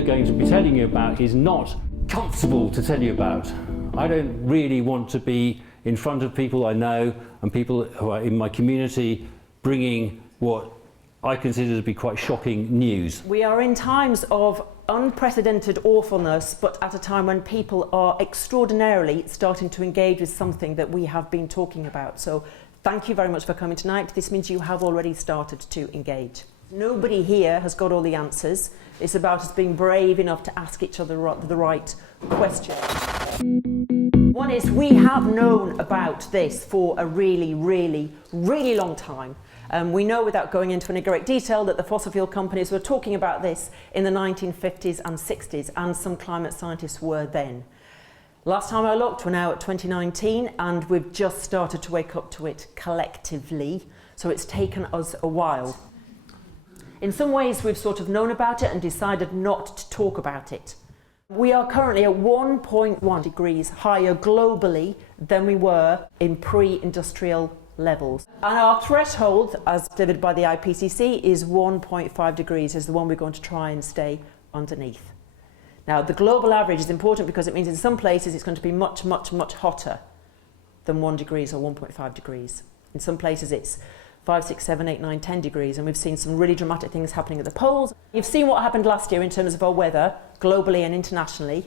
are going to be telling you about is not comfortable to tell you about. I don't really want to be in front of people I know and people who are in my community bringing what I consider to be quite shocking news. We are in times of unprecedented awfulness, but at a time when people are extraordinarily starting to engage with something that we have been talking about. So thank you very much for coming tonight. This means you have already started to engage. Nobody here has got all the answers. It's about us being brave enough to ask each other the right question. One is, we have known about this for a really, really, really long time. We know, without going into any great detail, that the fossil fuel companies were talking about this in the 1950s and 60s, and some climate scientists were then. Last time I looked, we're now at 2019, and we've just started to wake up to it collectively, so it's taken us a while. In some ways, we've sort of known about it and decided not to talk about it. We are currently at 1.1 degrees higher globally than we were in pre-industrial levels. And our threshold, as delivered by the IPCC, is 1.5 degrees, is the one we're going to try and stay underneath. Now, the global average is important because it means in some places it's going to be much, much, much hotter than 1 degrees or 1.5 degrees. In some places it's 5, 6, 7, 8, 9, 10 degrees, and we've seen some really dramatic things happening at the poles. You've seen what happened last year in terms of our weather, globally and internationally,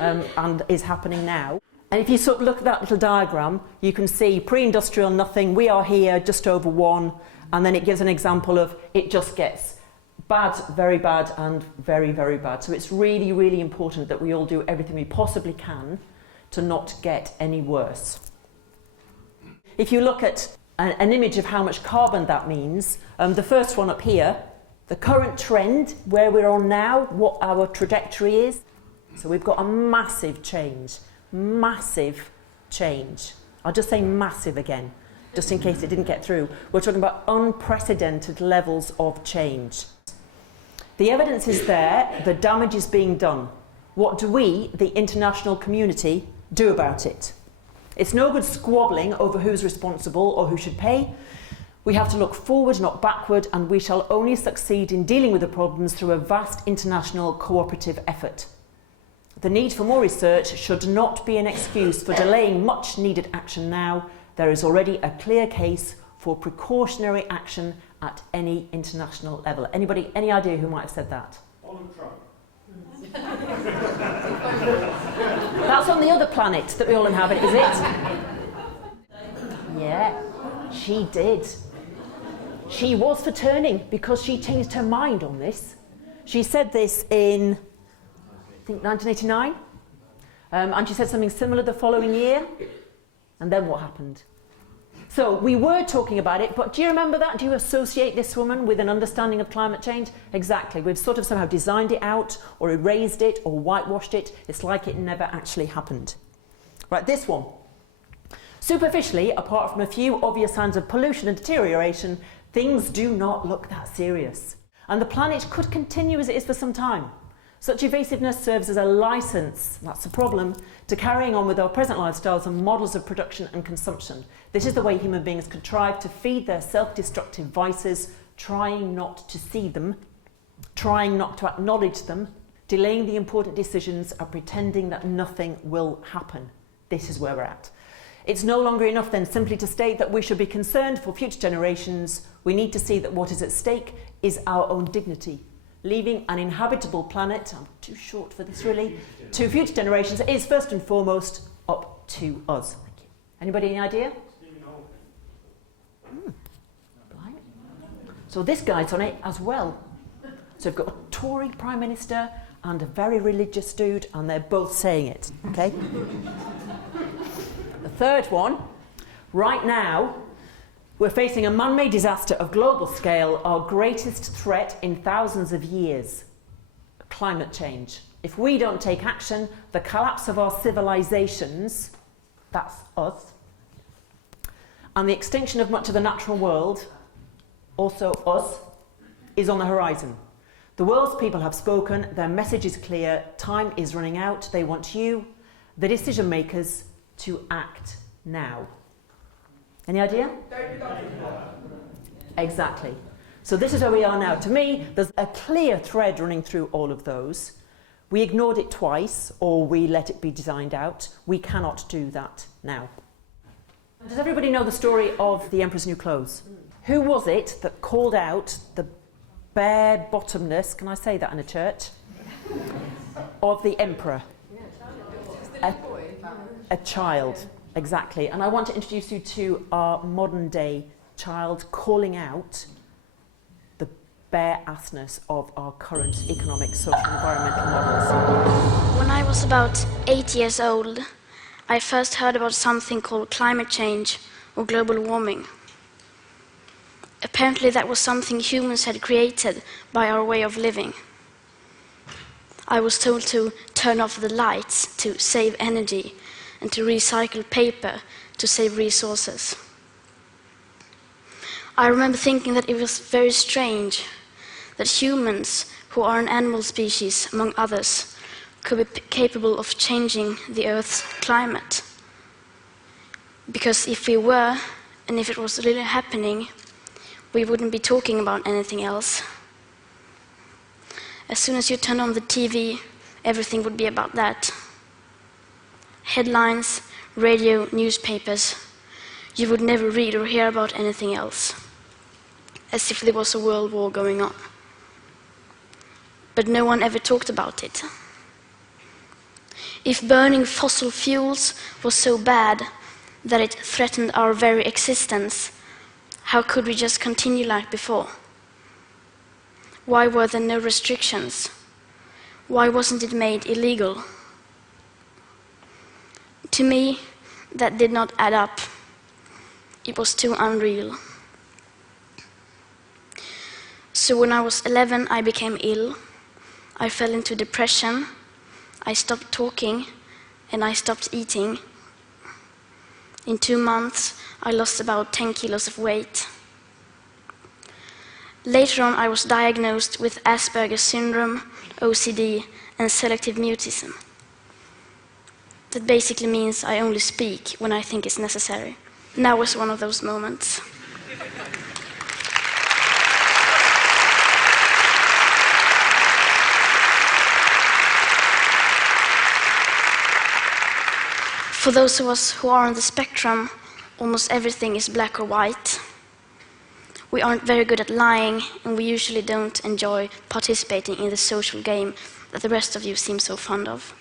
and is happening now. And if you sort of look at that little diagram, you can see pre-industrial nothing, we are here just over 1, and then it gives an example of it just gets bad, and very, very bad. So it's really, really important that we all do everything we possibly can to not get any worse. If you look at an image of how much carbon that means, the first one up here, the current trend, where we're on now, what our trajectory is. So we've got a massive change. Massive change. I'll just say massive again, just in case it didn't get through. We're talking about unprecedented levels of change. The evidence is there, the damage is being done. What do we, the international community, do about it? It's no good squabbling over who's responsible or who should pay. We have to look forward, not backward, and we shall only succeed in dealing with the problems through a vast international cooperative effort. The need for more research should not be an excuse for delaying much needed action now. There is already a clear case for precautionary action at any international level. Anybody, any idea who might have said that? Donald Trump. That's on the other planet that we all inhabit, is it? Yeah, she did. She was for turning because she changed her mind on this. She said this in, I think, 1989. And she said something similar the following year. And then what happened? So we were talking about it, but do you remember that? Do you associate this woman with an understanding of climate change? Exactly. We've sort of somehow designed it out or erased it or whitewashed it. It's like it never actually happened. Right, this one. Superficially, apart from a few obvious signs of pollution and deterioration, things do not look that serious. And the planet could continue as it is for some time. Such evasiveness serves as a license, that's the problem, to carrying on with our present lifestyles and models of production and consumption. This is the way human beings contrive to feed their self-destructive vices, trying not to see them, trying not to acknowledge them, delaying the important decisions and pretending that nothing will happen. This is where we're at. It's no longer enough then simply to state that we should be concerned for future generations. We need to see that what is at stake is our own dignity. Leaving an inhabitable planet, I'm too short for this really, to future generations is first and foremost up to us. Thank you. Anybody any idea? So this guy's on it as well. So we've got a Tory Prime Minister and a very religious dude, and they're both saying it, okay? The third one, right now, we're facing a man-made disaster of global scale, our greatest threat in thousands of years. Climate change. If we don't take action, the collapse of our civilizations, that's us, and the extinction of much of the natural world, also us, is on the horizon. The world's people have spoken, their message is clear, time is running out, they want you, the decision makers, to act now. Any idea? Exactly. So this is where we are now. To me, there's a clear thread running through all of those. We ignored it twice, or we let it be designed out. We cannot do that now. Does everybody know the story of the Emperor's New Clothes? Who was it that called out the bare bottomness, can I say that in a church, of the Emperor? A child, exactly. And I want to introduce you to our modern day child calling out the bare-assness of our current economic, social and environmental models. When I was about 8 years old, I first heard about something called climate change or global warming. Apparently that was something humans had created by our way of living. I was told to turn off the lights to save energy and to recycle paper to save resources. I remember thinking that it was very strange that humans, who are an animal species among others, could be capable of changing the Earth's climate. Because if we were, and if it was really happening, we wouldn't be talking about anything else. As soon as you turn on the TV, everything would be about that. Headlines, radio, newspapers. You would never read or hear about anything else, as if there was a world war going on. But no one ever talked about it. If burning fossil fuels was so bad that it threatened our very existence, how could we just continue like before? Why were there no restrictions? Why wasn't it made illegal? To me, that did not add up. It was too unreal. So when I was 11, I became ill. I fell into depression. I stopped talking, and I stopped eating. In 2 months, I lost about 10 kilos of weight. Later on, I was diagnosed with Asperger's syndrome, OCD, and selective mutism. That basically means I only speak when I think it's necessary. Now was one of those moments. For those of us who are on the spectrum, almost everything is black or white. We aren't very good at lying, and we usually don't enjoy participating in the social game that the rest of you seem so fond of.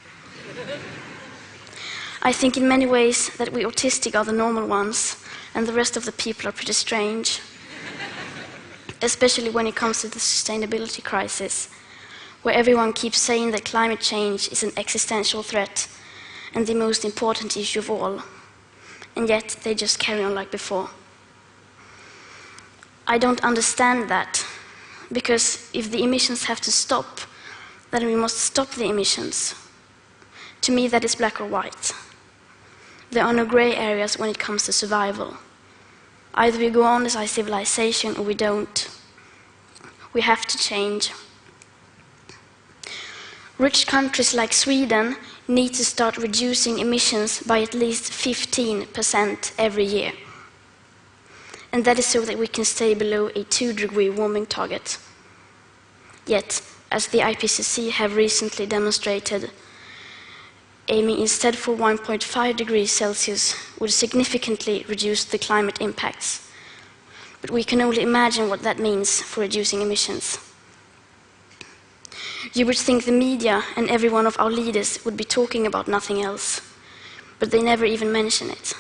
I think in many ways that we autistic are the normal ones, and the rest of the people are pretty strange. Especially when it comes to the sustainability crisis, where everyone keeps saying that climate change is an existential threat and the most important issue of all, and yet they just carry on like before. I don't understand that, because if the emissions have to stop, then we must stop the emissions. To me, that is black or white. There are no gray areas when it comes to survival. Either we go on as a civilization or we don't. We have to change. Rich countries like Sweden need to start reducing emissions by at least 15% every year. And that is so that we can stay below a 2-degree warming target. Yet, as the IPCC have recently demonstrated, aiming instead for 1.5 degrees Celsius would significantly reduce the climate impacts. But we can only imagine what that means for reducing emissions. You would think the media and every one of our leaders would be talking about nothing else, but they never even mention it.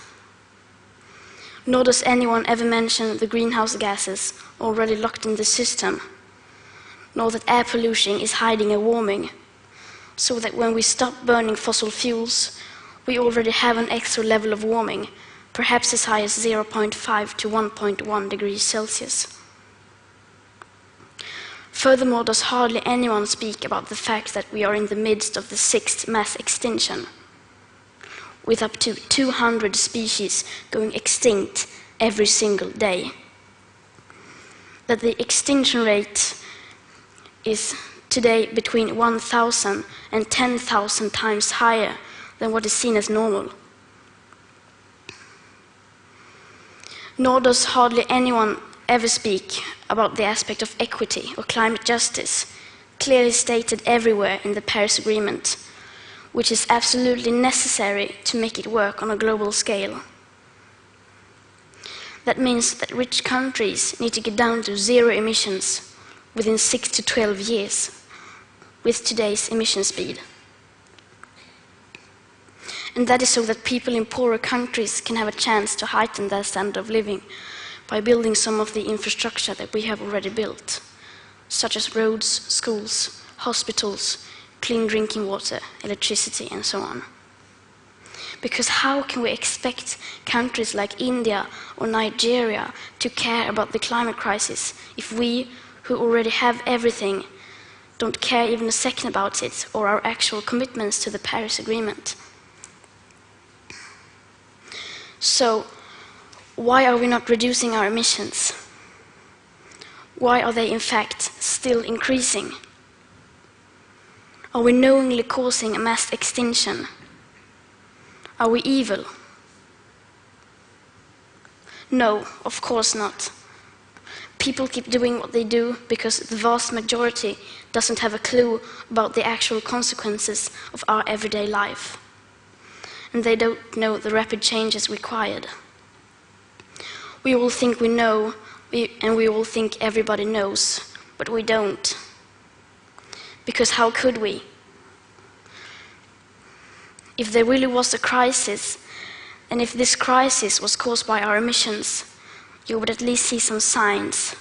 Nor does anyone ever mention the greenhouse gases already locked in the system, nor that air pollution is hiding a warming, so that when we stop burning fossil fuels, we already have an extra level of warming, perhaps as high as 0.5 to 1.1 degrees Celsius. Furthermore, does hardly anyone speak about the fact that we are in the midst of the 6th mass extinction, with up to 200 species going extinct every single day. That the extinction rate is today between 1,000 and 10,000 times higher than what is seen as normal. Nor does hardly anyone ever speak about the aspect of equity or climate justice clearly stated everywhere in the Paris Agreement, which is absolutely necessary to make it work on a global scale. That means that rich countries need to get down to 0 emissions within 6 to 12 years with today's emission speed. And that is so that people in poorer countries can have a chance to heighten their standard of living by building some of the infrastructure that we have already built, such as roads, schools, hospitals, clean drinking water, electricity, and so on. Because how can we expect countries like India or Nigeria to care about the climate crisis if we, who already have everything, don't care even a second about it or our actual commitments to the Paris Agreement? So, why are we not reducing our emissions? Why are they in fact still increasing? Are we knowingly causing a mass extinction? Are we evil? No, of course not. People keep doing what they do because the vast majority doesn't have a clue about the actual consequences of our everyday life. And they don't know the rapid changes required. We all think we know, and we all think everybody knows, but we don't. Because how could we? If there really was a crisis, and if this crisis was caused by our emissions, you would at least see some signs.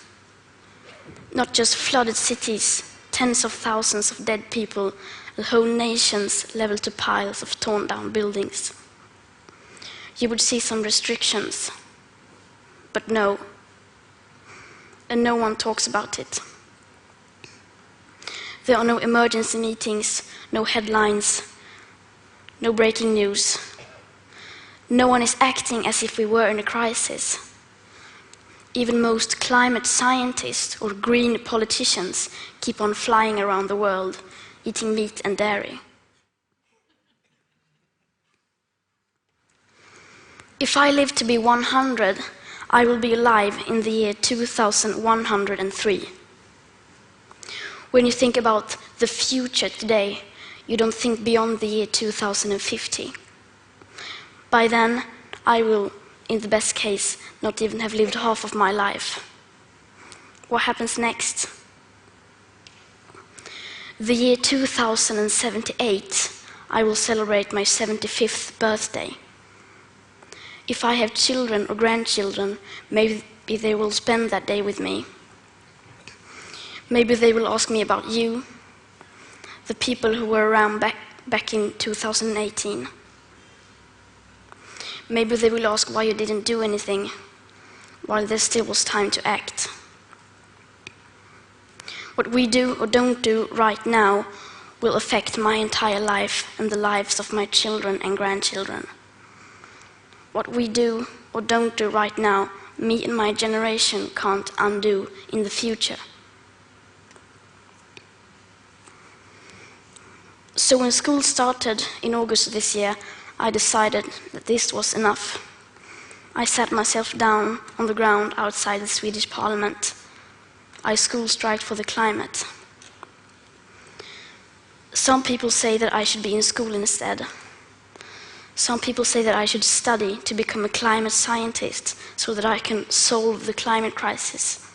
Not just flooded cities, tens of thousands of dead people, and whole nations leveled to piles of torn down buildings. You would see some restrictions. But no. And no one talks about it. There are no emergency meetings, no headlines, no breaking news. No one is acting as if we were in a crisis. Even most climate scientists or green politicians keep on flying around the world, eating meat and dairy. If I live to be 100, I will be alive in the year 2103. When you think about the future today, you don't think beyond the year 2050. By then, I will, in the best case, not even have lived half of my life. What happens next? The year 2078, I will celebrate my 75th birthday. If I have children or grandchildren, maybe they will spend that day with me. Maybe they will ask me about you, the people who were around back in 2018. Maybe they will ask why you didn't do anything, while there still was time to act. What we do or don't do right now will affect my entire life and the lives of my children and grandchildren. What we do or don't do right now, me and my generation can't undo in the future. So when school started in August this year, I decided that this was enough. I sat myself down on the ground outside the Swedish Parliament. I school striked for the climate. Some people say that I should be in school instead. Some people say that I should study to become a climate scientist so that I can solve the climate crisis.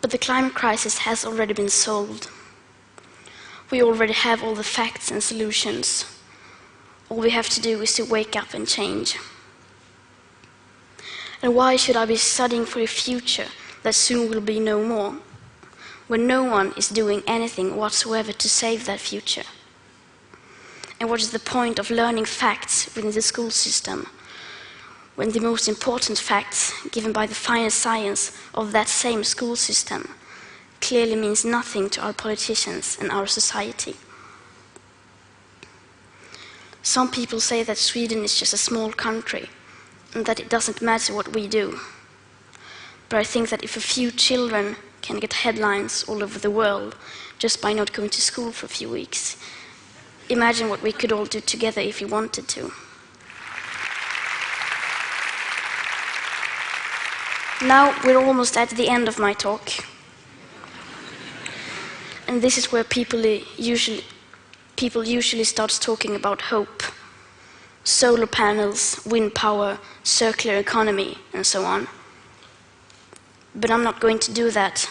But the climate crisis has already been solved. We already have all the facts and solutions. All we have to do is to wake up and change. And why should I be studying for a future that soon will be no more, when no one is doing anything whatsoever to save that future? And what is the point of learning facts within the school system, when the most important facts given by the finer science of that same school system clearly means nothing to our politicians and our society? Some people say that Sweden is just a small country and that it doesn't matter what we do. But I think that if a few children can get headlines all over the world just by not going to school for a few weeks, imagine what we could all do together if we wanted to. Now we're almost at the end of my talk. And this is where people usually starts talking about hope. Solar panels, wind power, circular economy, and so on. But I'm not going to do that.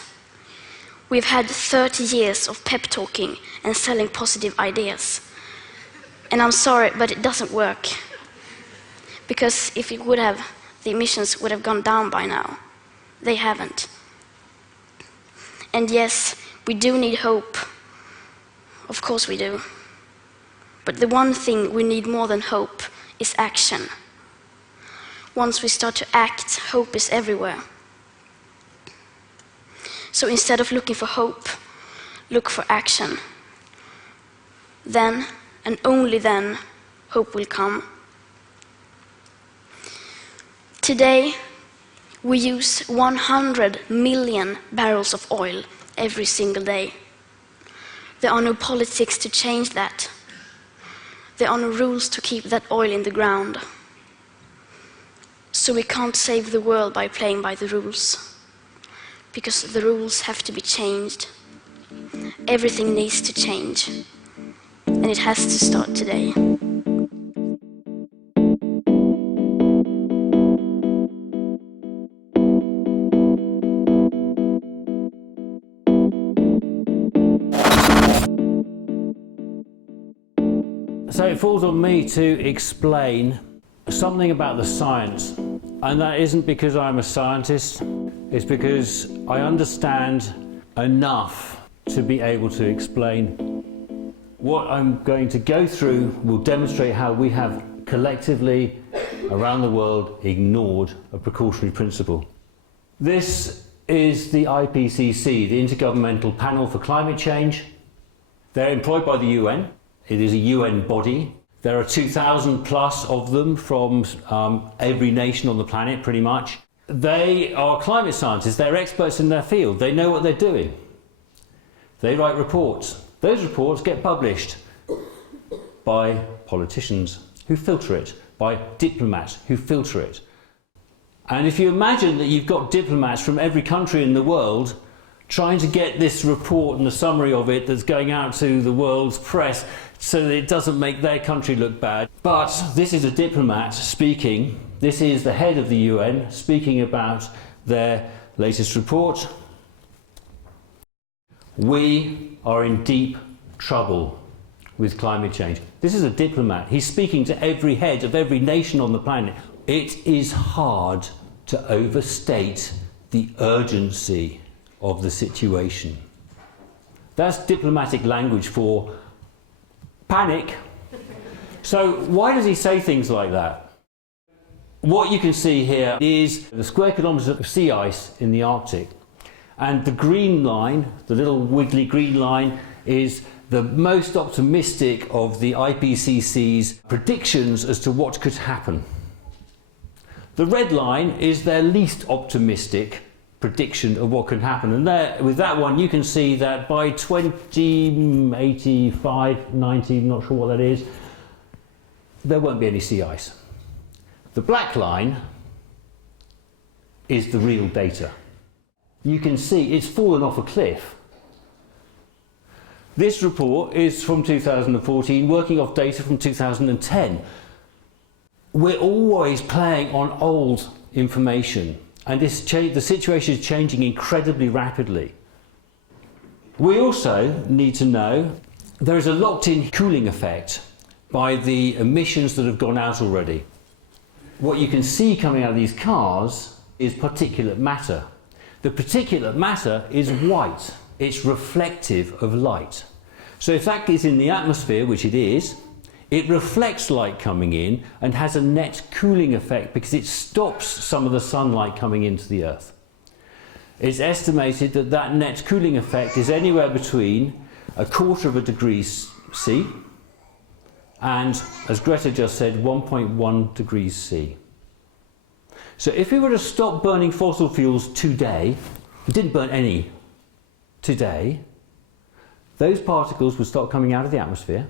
We've had 30 years of pep talking and selling positive ideas. And I'm sorry, but it doesn't work. Because if it would have, the emissions would have gone down by now. They haven't. And yes, we do need hope. Of course we do. But the one thing we need more than hope is action. Once we start to act, hope is everywhere. So instead of looking for hope, look for action. Then, and only then, hope will come. Today, we use 100 million barrels of oil every single day. There are no politics to change that. There are no rules to keep that oil in the ground. So we can't save the world by playing by the rules. Because the rules have to be changed. Everything needs to change. And it has to start today. So it falls on me to explain something about the science. And that isn't because I'm a scientist, it's because I understand enough to be able to explain. What I'm going to go through will demonstrate how we have collectively around the world ignored a precautionary principle. This is the IPCC, the Intergovernmental Panel for Climate Change. They're employed by the UN. It is a UN body. There are 2,000 plus of them from every nation on the planet, pretty much. They are climate scientists. They're experts in their field. They know what they're doing. They write reports. Those reports get published by politicians who filter it, by diplomats who filter it. And if you imagine that you've got diplomats from every country in the world trying to get this report and the summary of it that's going out to the world's press so that it doesn't make their country look bad. But this is a diplomat speaking. This is the head of the UN speaking about their latest report. We are in deep trouble with climate change. This is a diplomat. He's speaking to every head of every nation on the planet. It is hard to overstate the urgency of the situation. That's diplomatic language for panic. So why does he say things like that? What you can see here is the square kilometres of sea ice in the Arctic. And the green line, the little wiggly green line, is the most optimistic of the IPCC's predictions as to what could happen. The red line is their least optimistic prediction of what could happen. And there, with that one, you can see that by 2085, 90, not sure what that is, there won't be any sea ice. The black line is the real data. You can see it's fallen off a cliff. This report is from 2014, working off data from 2010. We're always playing on old information, and the situation is changing incredibly rapidly. We also need to know there is a locked-in cooling effect by the emissions that have gone out already. What you can see coming out of these cars is particulate matter. The particulate matter is white. It's reflective of light. So if that is in the atmosphere, which it is, it reflects light coming in and has a net cooling effect because it stops some of the sunlight coming into the Earth. It's estimated that that net cooling effect is anywhere between 1/4 degrees C and, as Greta just said, 1.1 degrees C. So if we were to stop burning fossil fuels today, we didn't burn any today, those particles would start coming out of the atmosphere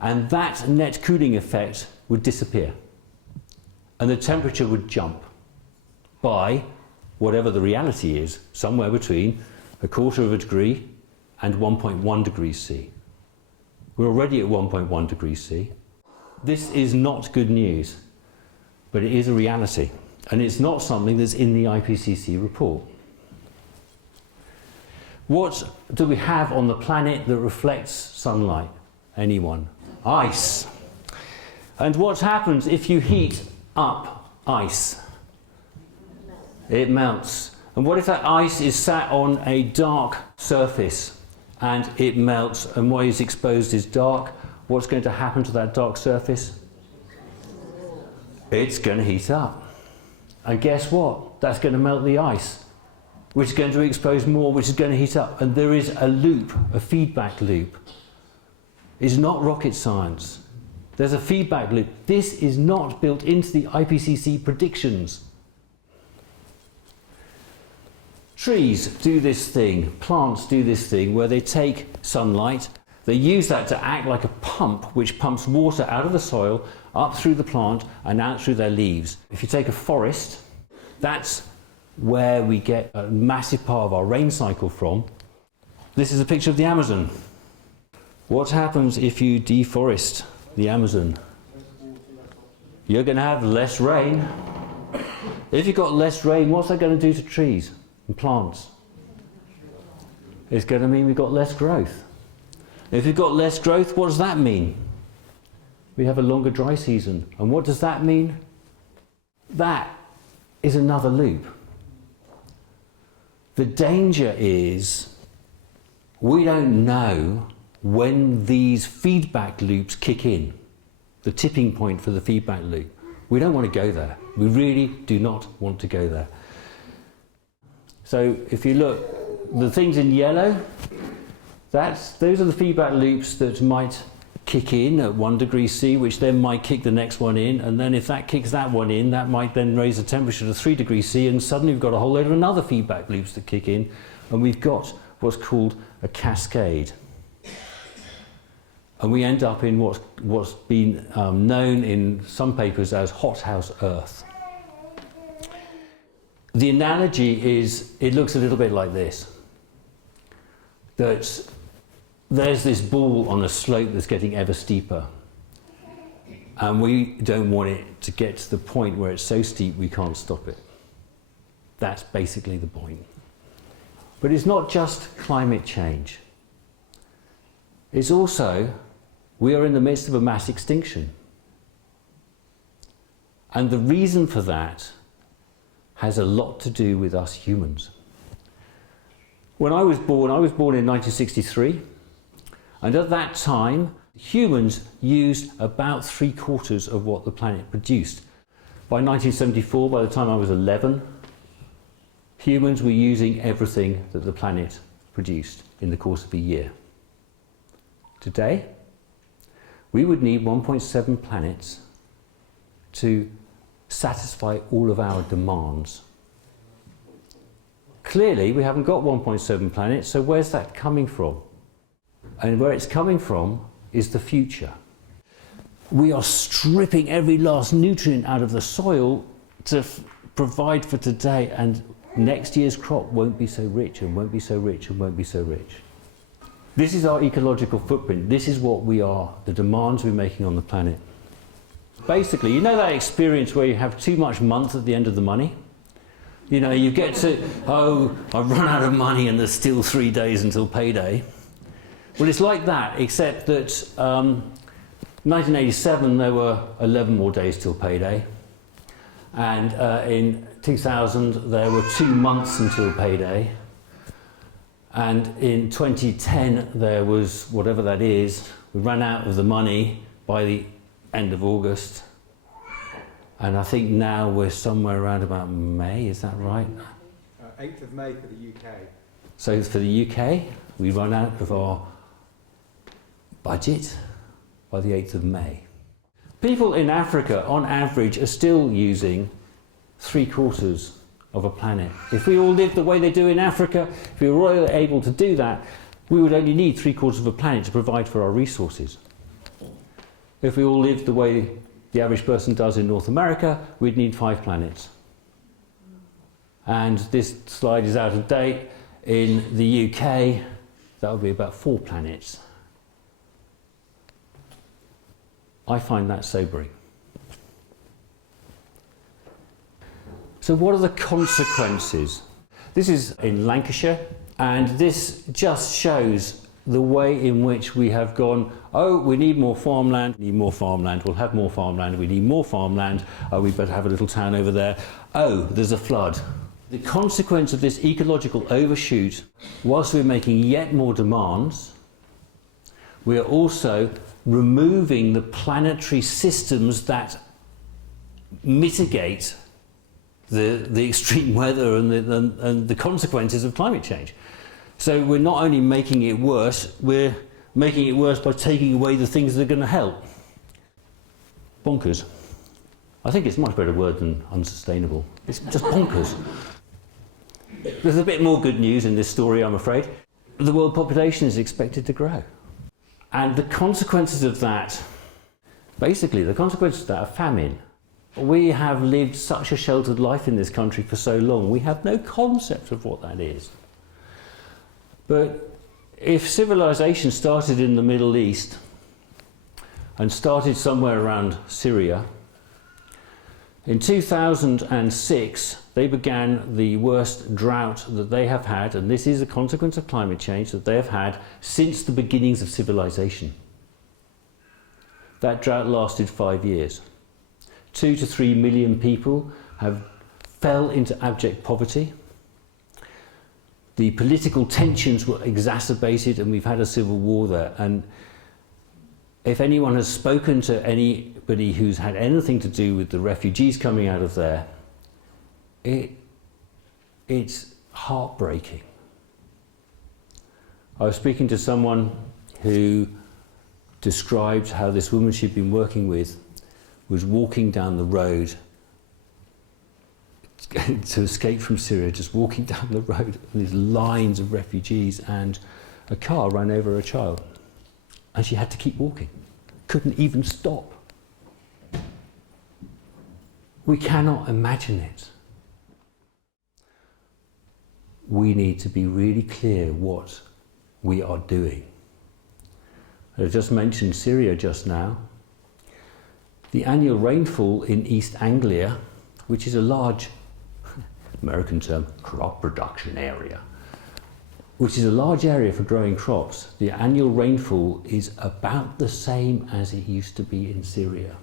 and that net cooling effect would disappear and the temperature would jump by whatever the reality is, somewhere between 1/4 degree and 1.1 degrees C. We're already at 1.1 degrees C. This is not good news, but it is a reality, and it's not something that's in the IPCC report. What do we have on the planet that reflects sunlight? Anyone? Ice. And what happens if you heat up ice? It melts. And what if that ice is sat on a dark surface and it melts, and what is exposed is dark? What's going to happen to that dark surface? It's going to heat up. And guess what? That's going to melt the ice, which is going to expose more, which is going to heat up. And there is a loop, a feedback loop. It's not rocket science. There's a feedback loop. This is not built into the IPCC predictions. Trees do this thing, plants do this thing, where they take sunlight, they use that to act like a pump, which pumps water out of the soil, up through the plant and out through their leaves. If you take a forest, that's where we get a massive part of our rain cycle from. This is a picture of the Amazon. What happens if you deforest the Amazon? You're going to have less rain. If you've got less rain, what's that going to do to trees and plants? It's going to mean we've got less growth. If you've got less growth, what does that mean? We have a longer dry season. And what does that mean? That is another loop. The danger is we don't know when these feedback loops kick in, the tipping point for the feedback loop. We don't want to go there. We really do not want to go there. So if you look, the things in yellow, those are the feedback loops that might kick in at 1 degree C, which then might kick the next one in, and then if that kicks that one in, that might then raise the temperature to 3 degrees C, and suddenly we've got a whole load of another feedback loops that kick in, and we've got what's called a cascade. And we end up in what's been known in some papers as hothouse Earth. The analogy is, it looks a little bit like this. That there's this ball on a slope that's getting ever steeper. And we don't want it to get to the point where it's so steep we can't stop it. That's basically the point. But it's not just climate change. It's also, we are in the midst of a mass extinction. And the reason for that has a lot to do with us humans. When I was born in 1963, and at that time, humans used about 3/4 of what the planet produced. By 1974, by the time I was 11, humans were using everything that the planet produced in the course of a year. Today, we would need 1.7 planets to satisfy all of our demands. Clearly, we haven't got 1.7 planets, so where's that coming from? And where it's coming from is the future. We are stripping every last nutrient out of the soil to provide for today, and next year's crop won't be so rich, and won't be so rich, and won't be so rich. This is our ecological footprint. This is what we are, the demands we're making on the planet. Basically, you know that experience where you have too much month at the end of the money? You know, you get to, oh, I've run out of money and there's still 3 days until payday. Well, it's like that, except that 1987 there were 11 more days till payday. And in 2000 there were 2 months until payday. And in 2010 there was, whatever that is, we ran out of the money by the end of August. And I think now we're somewhere around about May, is that right? 8th of May for the UK. So for the UK, we run out of our budget by the 8th of May. People in Africa, on average, are still using 3/4 of a planet. If we all lived the way they do in Africa, if we were all able to do that, we would only need 3/4 of a planet to provide for our resources. If we all lived the way the average person does in North America, we'd need 5 planets. And this slide is out of date. In the UK, that would be about 4 planets. I find that sobering. So what are the consequences? This is in Lancashire, and this just shows the way in which we have gone, oh, we need more farmland, we'll have more farmland, we need more farmland, oh, we better have a little town over there, oh, there's a flood. The consequence of this ecological overshoot, whilst we're making yet more demands, we are also removing the planetary systems that mitigate the extreme weather and the consequences of climate change. So we're not only making it worse, we're making it worse by taking away the things that are going to help. Bonkers. I think it's a much better word than unsustainable. It's just bonkers. There's a bit more good news in this story, I'm afraid. The world population is expected to grow. And the consequences of that, basically the consequences of that are famine. We have lived such a sheltered life in this country for so long, we have no concept of what that is. But if civilization started in the Middle East and started somewhere around Syria, in 2006 they began the worst drought that they have had, and this is a consequence of climate change, that they have had since the beginnings of civilization. That drought lasted 5 years. 2 to 3 million people fell into abject poverty. The political tensions were exacerbated, and we've had a civil war there. And if anyone has spoken to anybody who's had anything to do with the refugees coming out of there, it's heartbreaking. I was speaking to someone who described how this woman she'd been working with was walking down the road to escape from Syria, just walking down the road, and these lines of refugees, and a car ran over a child. And she had to keep walking, couldn't even stop. We cannot imagine it. We need to be really clear what we are doing. I just mentioned Syria just now. The annual rainfall in East Anglia, which is a large, American term, crop production area, which is a large area for growing crops, the annual rainfall is about the same as it used to be in Syria.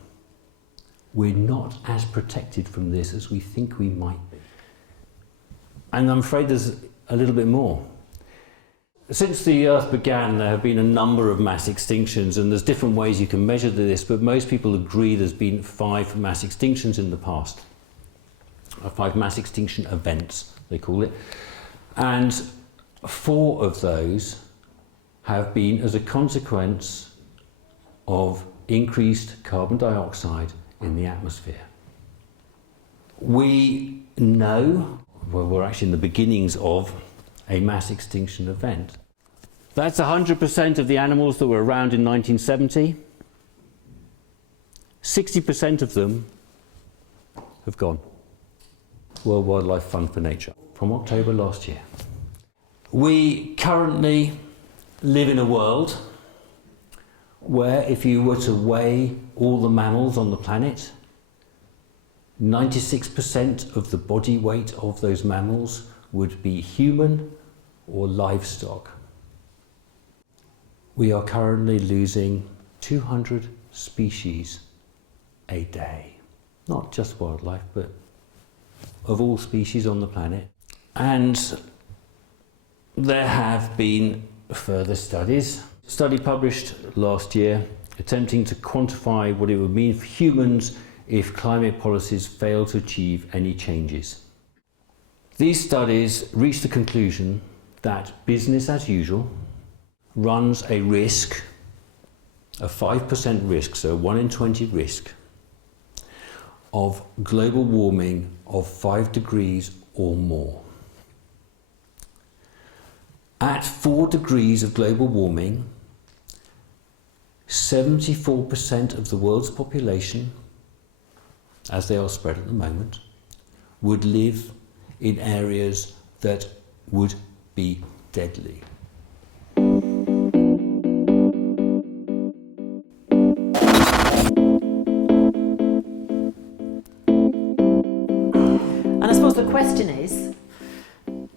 We're not as protected from this as we think we might be. And I'm afraid there's a little bit more. Since the Earth began, there have been a number of mass extinctions, and there's different ways you can measure this, but most people agree there's been 5 mass extinctions in the past. 5 mass extinction events, they call it. And 4 of those have been as a consequence of increased carbon dioxide in the atmosphere. We know, well, we're actually in the beginnings of a mass extinction event. That's 100% of the animals that were around in 1970. 60% of them have gone. World Wildlife Fund for Nature, from October last year. We currently live in a world where if you were to weigh all the mammals on the planet, 96% of the body weight of those mammals would be human or livestock. We are currently losing 200 species a day. Not just wildlife, but of all species on the planet. And there have been further studies. A study published last year attempting to quantify what it would mean for humans if climate policies fail to achieve any changes. These studies reached the conclusion that business as usual runs a risk, a 5% risk, so 1 in 20 risk, of global warming of 5 degrees or more. At 4 degrees of global warming, 74% of the world's population, as they are spread at the moment, would live in areas that would be deadly.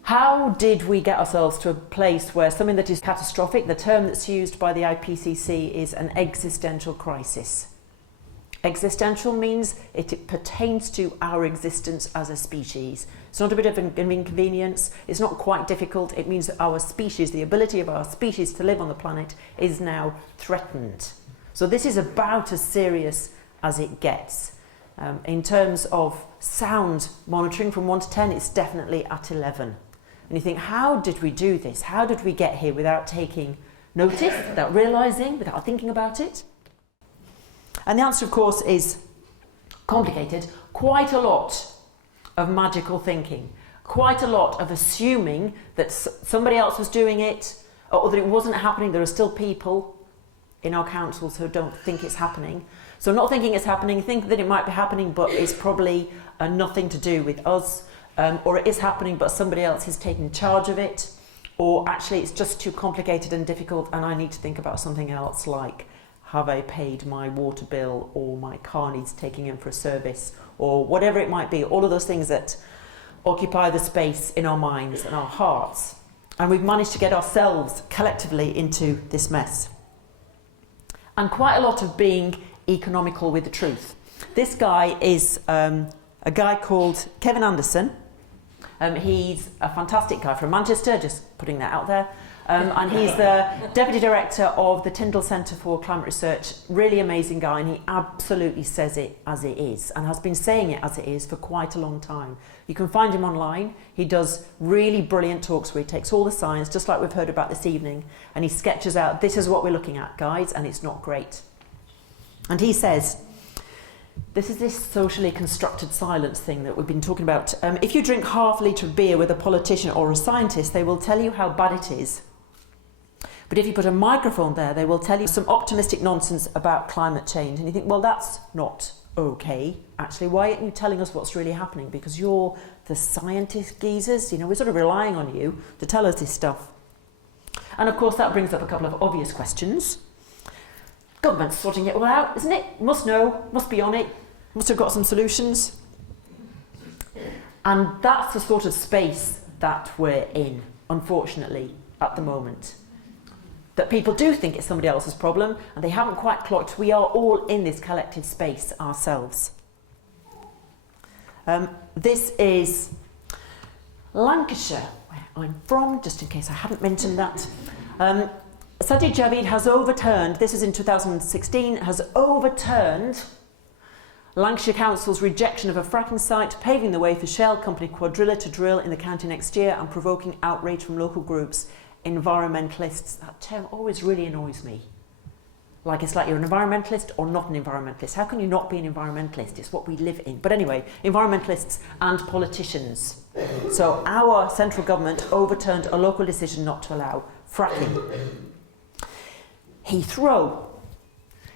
How did we get ourselves to a place where something that is catastrophic, the term that's used by the IPCC is an existential crisis? Existential means it pertains to our existence as a species. It's not a bit of an inconvenience, it's not quite difficult, it means that our species, the ability of our species to live on the planet, is now threatened. So this is about as serious as it gets. In terms of sound monitoring from 1 to 10, it's definitely at 11. And you think, how did we do this? How did we get here without taking notice, without realising, without thinking about it? And the answer, of course, is complicated. Quite a lot of magical thinking, quite a lot of assuming that somebody else was doing it, or that it wasn't happening. There are still people in our councils who don't think it's happening. So not thinking it's happening, think that it might be happening, but it's probably nothing to do with us, or it is happening, but somebody else is taking charge of it, or actually it's just too complicated and difficult and I need to think about something else, like have I paid my water bill, or my car needs taking in for a service, or whatever it might be, all of those things that occupy the space in our minds and our hearts. And we've managed to get ourselves collectively into this mess. And quite a lot of being economical with the truth. This guy is a guy called Kevin Anderson. He's a fantastic guy from Manchester, just putting that out there. And he's the Deputy Director of the Tyndall Centre for Climate Research. Really amazing guy, and he absolutely says it as it is, and has been saying it as it is for quite a long time. You can find him online. He does really brilliant talks where he takes all the science, just like we've heard about this evening, and he sketches out, this is what we're looking at, guys, and it's not great. And he says, this is this socially constructed silence thing that we've been talking about. If you drink half a litre of beer with a politician or a scientist, they will tell you how bad it is. But if you put a microphone there, they will tell you some optimistic nonsense about climate change. And you think, well, that's not okay. Actually, why aren't you telling us what's really happening? Because you're the scientist geezers. You know, we're sort of relying on you to tell us this stuff. And of course, that brings up a couple of obvious questions. Government's sorting it all out, isn't it? Must know, must be on it, must have got some solutions. And that's the sort of space that we're in, unfortunately, at the moment. That people do think it's somebody else's problem, and they haven't quite clocked we are all in this collective space ourselves. This is Lancashire, where I'm from, just in case I hadn't mentioned that. Sajid Javid has overturned, this is in 2016, has overturned Lancashire Council's rejection of a fracking site, paving the way for Shell company Quadrilla to drill in the county next year and provoking outrage from local groups. Environmentalists, that term always really annoys me. Like it's like you're an environmentalist or not an environmentalist. How can you not be an environmentalist? It's what we live in. But anyway, environmentalists and politicians. So our central government overturned a local decision not to allow fracking. Heathrow.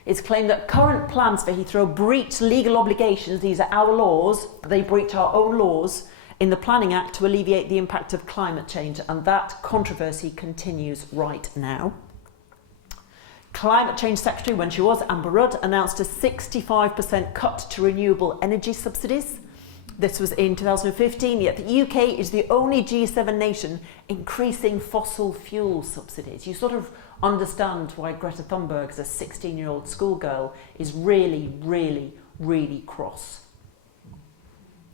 It's claimed that current plans for Heathrow breach legal obligations. These are our laws. They breach our own laws in the Planning Act to alleviate the impact of climate change, and that controversy continues right now. Climate Change Secretary, when she was, Amber Rudd, announced a 65% cut to renewable energy subsidies. This was in 2015, yet the UK is the only G7 nation increasing fossil fuel subsidies. You sort of understand why Greta Thunberg, as a 16-year-old schoolgirl, is really, really, really cross.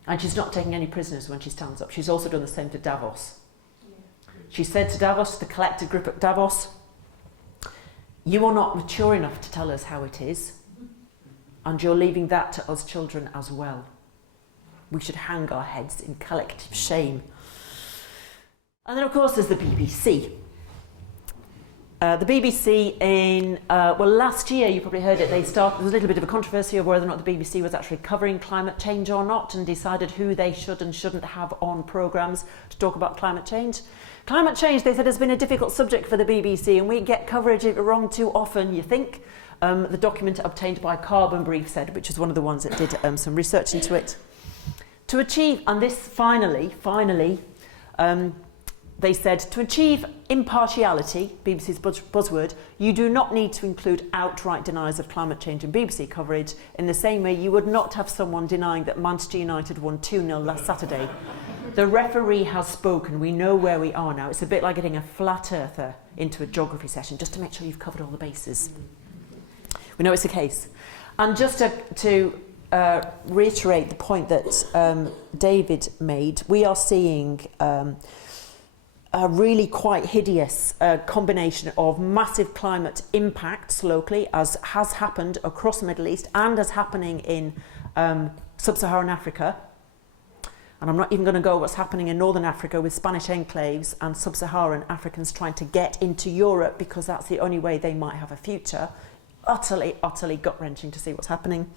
And she's not taking any prisoners when she stands up. She's also done the same to Davos. She said to Davos, the collected group at Davos, you are not mature enough to tell us how it is, and you're leaving that to us children as well. We should hang our heads in collective shame. And then, of course, there's the BBC. The BBC last year, you probably heard it, there was a little bit of a controversy of whether or not the BBC was actually covering climate change or not, and decided who they should and shouldn't have on programmes to talk about climate change. Climate change, they said, has been a difficult subject for the BBC, and we get coverage of it wrong too often, you think. The document obtained by Carbon Brief said, which is one of the ones that did some research into it. To achieve, and this finally, they said, to achieve impartiality, BBC's buzzword, you do not need to include outright deniers of climate change in BBC coverage, in the same way you would not have someone denying that Manchester United won 2-0 last Saturday. The referee has spoken. We know where we are now. It's a bit like getting a flat earther into a geography session, just to make sure you've covered all the bases. We know it's the case. And just to reiterate the point that David made, we are seeing a really quite hideous combination of massive climate impacts locally, as has happened across the Middle East and as happening in sub-Saharan Africa. And I'm not even going to go what's happening in Northern Africa with Spanish enclaves and sub-Saharan Africans trying to get into Europe because that's the only way they might have a future. Utterly, utterly gut-wrenching to see what's happening.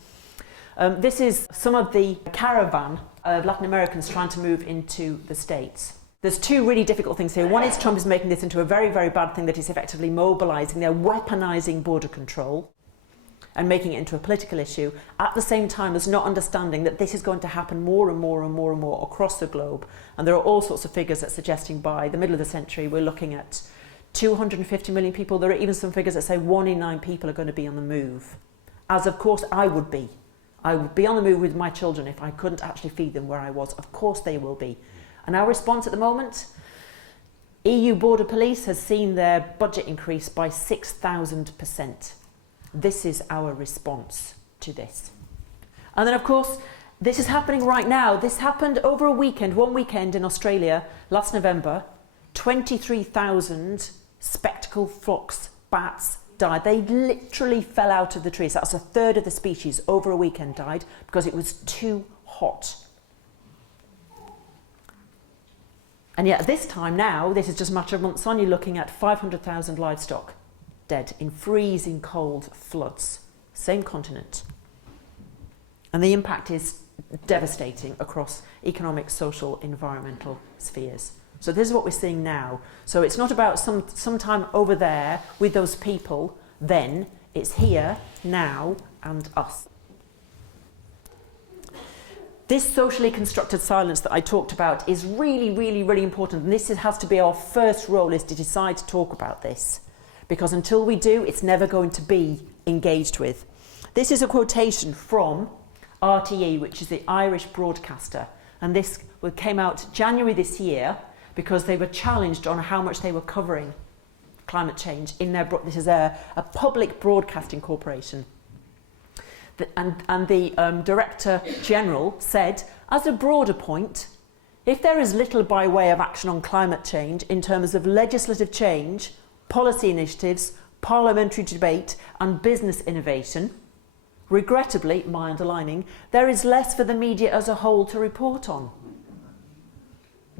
This is some of the caravan of Latin Americans trying to move into the States. There's two really difficult things here. One is Trump is making this into a very, very bad thing that he's effectively mobilising. They're weaponising border control and making it into a political issue, at the same time as not understanding that this is going to happen more and more and more and more across the globe. And there are all sorts of figures that suggesting by the middle of the century we're looking at 250 million people. There are even some figures that say 1 in 9 people are going to be on the move. As of course I would be. I would be on the move with my children if I couldn't actually feed them where I was. Of course they will be. And our response at the moment, EU Border Police has seen their budget increase by 6,000%. This is our response to this. And then of course, this is happening right now. This happened over a weekend, one weekend in Australia last November. 23,000 spectacled fox bats died. They literally fell out of the trees. That's a third of the species over a weekend died because it was too hot. And yet this time now, this is just a matter of months on, you're looking at 500,000 livestock dead in freezing cold floods. Same continent. And the impact is devastating across economic, social, environmental spheres. So this is what we're seeing now. So it's not about some time over there with those people then. It's here, now, and us. This socially constructed silence that I talked about is really, really, really important. And this has to be our first role, is to decide to talk about this. Because until we do, it's never going to be engaged with. This is a quotation from RTE, which is the Irish broadcaster. And this came out January this year because they were challenged on how much they were covering climate change in their... This is a public broadcasting corporation. And the Director General said, as a broader point, if there is little by way of action on climate change in terms of legislative change, policy initiatives, parliamentary debate and business innovation, regrettably, my underlining, there is less for the media as a whole to report on.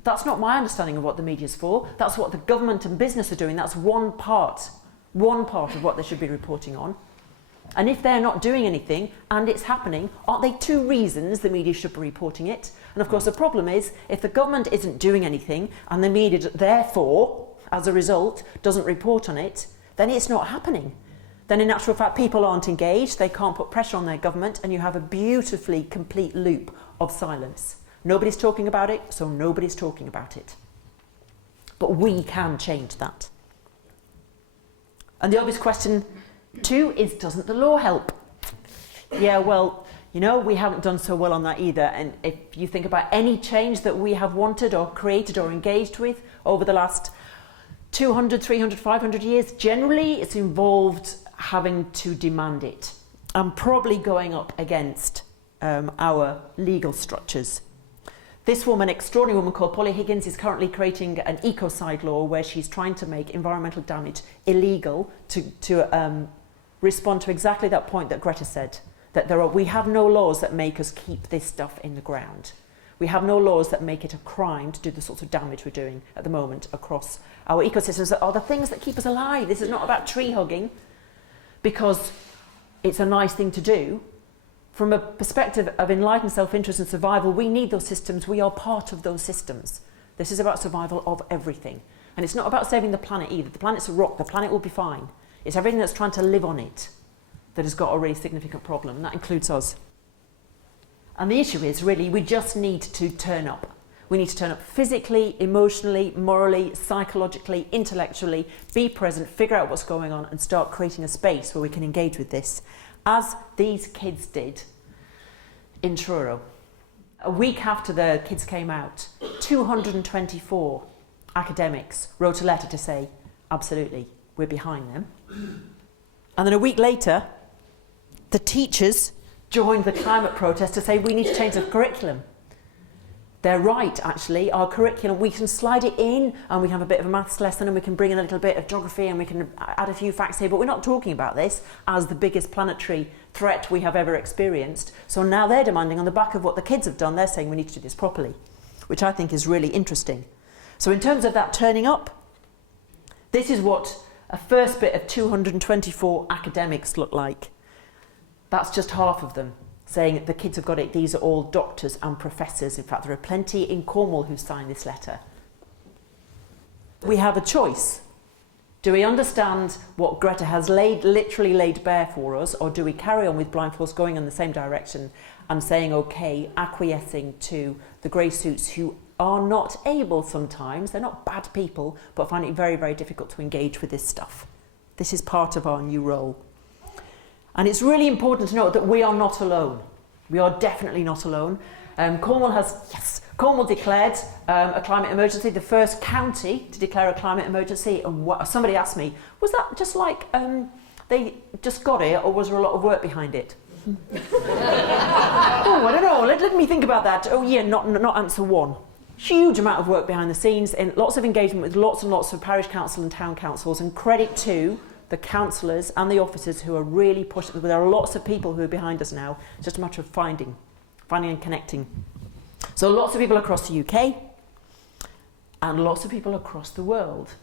That's not my understanding of what the media is for. That's what the government and business are doing. That's one part of what they should be reporting on. And if they're not doing anything and it's happening, aren't they two reasons the media should be reporting it? And of course the problem is, if the government isn't doing anything and the media therefore, as a result, doesn't report on it, then it's not happening. Then in actual fact people aren't engaged, they can't put pressure on their government, and you have a beautifully complete loop of silence. Nobody's talking about it, so nobody's talking about it. But we can change that. And the obvious question too is, doesn't the law help? Yeah, well, you know, we haven't done so well on that either. And if you think about any change that we have wanted or created or engaged with over the last 200, 300, 500 years, generally it's involved having to demand it and probably going up against our legal structures. This woman, extraordinary woman called Polly Higgins, is currently creating an ecocide law where she's trying to make environmental damage illegal to respond to exactly that point that Greta said, that we have no laws that make us keep this stuff in the ground. We have no laws that make it a crime to do the sorts of damage we're doing at the moment across our ecosystems that are the things that keep us alive. This is not about tree hugging because it's a nice thing to do. From a perspective of enlightened self-interest and survival, we need those systems. We are part of those systems. This is about survival of everything. And it's not about saving the planet either. The planet's a rock. The planet will be fine. It's everything that's trying to live on it that has got a really significant problem, and that includes us. And the issue is, really, we just need to turn up. We need to turn up physically, emotionally, morally, psychologically, intellectually, be present, figure out what's going on, and start creating a space where we can engage with this, as these kids did in Truro. A week after the kids came out, 224 academics wrote a letter to say, absolutely, we're behind them. And then a week later, the teachers joined the climate protest to say we need to change the curriculum. They're right, actually. Our curriculum, we can slide it in and we have a bit of a maths lesson and we can bring in a little bit of geography and we can add a few facts here, but we're not talking about this as the biggest planetary threat we have ever experienced. So now they're demanding, on the back of what the kids have done, they're saying we need to do this properly, which I think is really interesting. So in terms of that turning up, this is what a first bit of 224 academics look like. That's just half of them, saying the kids have got it. These are all doctors and professors. In fact, there are plenty in Cornwall who signed this letter. We have a choice. Do we understand what Greta has literally laid bare for us, or do we carry on with blind force going in the same direction and saying, okay, acquiescing to the grey suits who are not able sometimes, they're not bad people, but find it very, very difficult to engage with this stuff. This is part of our new role. And it's really important to note that we are not alone. We are definitely not alone. Cornwall declared a climate emergency, the first county to declare a climate emergency. And somebody asked me, was that just like they just got it, or was there a lot of work behind it? Oh, I don't know. Let me think about that. Oh, yeah, not answer one. Huge amount of work behind the scenes, and lots of engagement with lots and lots of parish council and town councils, and credit to the councillors and the officers who are really pushing. There are lots of people who are behind us now. It's just a matter of finding and connecting. So lots of people across the UK and lots of people across the world.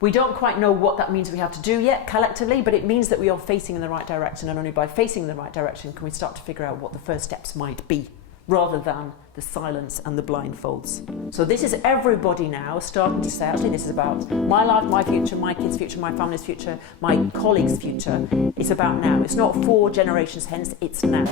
We don't quite know what that means we have to do yet collectively, but it means that we are facing in the right direction, and only by facing in the right direction can we start to figure out what the first steps might be, rather than the silence and the blindfolds. So this is everybody now starting to say, actually, this is about my life, my future, my kids' future, my family's future, my colleagues' future. It's about now. It's not 4 generations hence, it's now.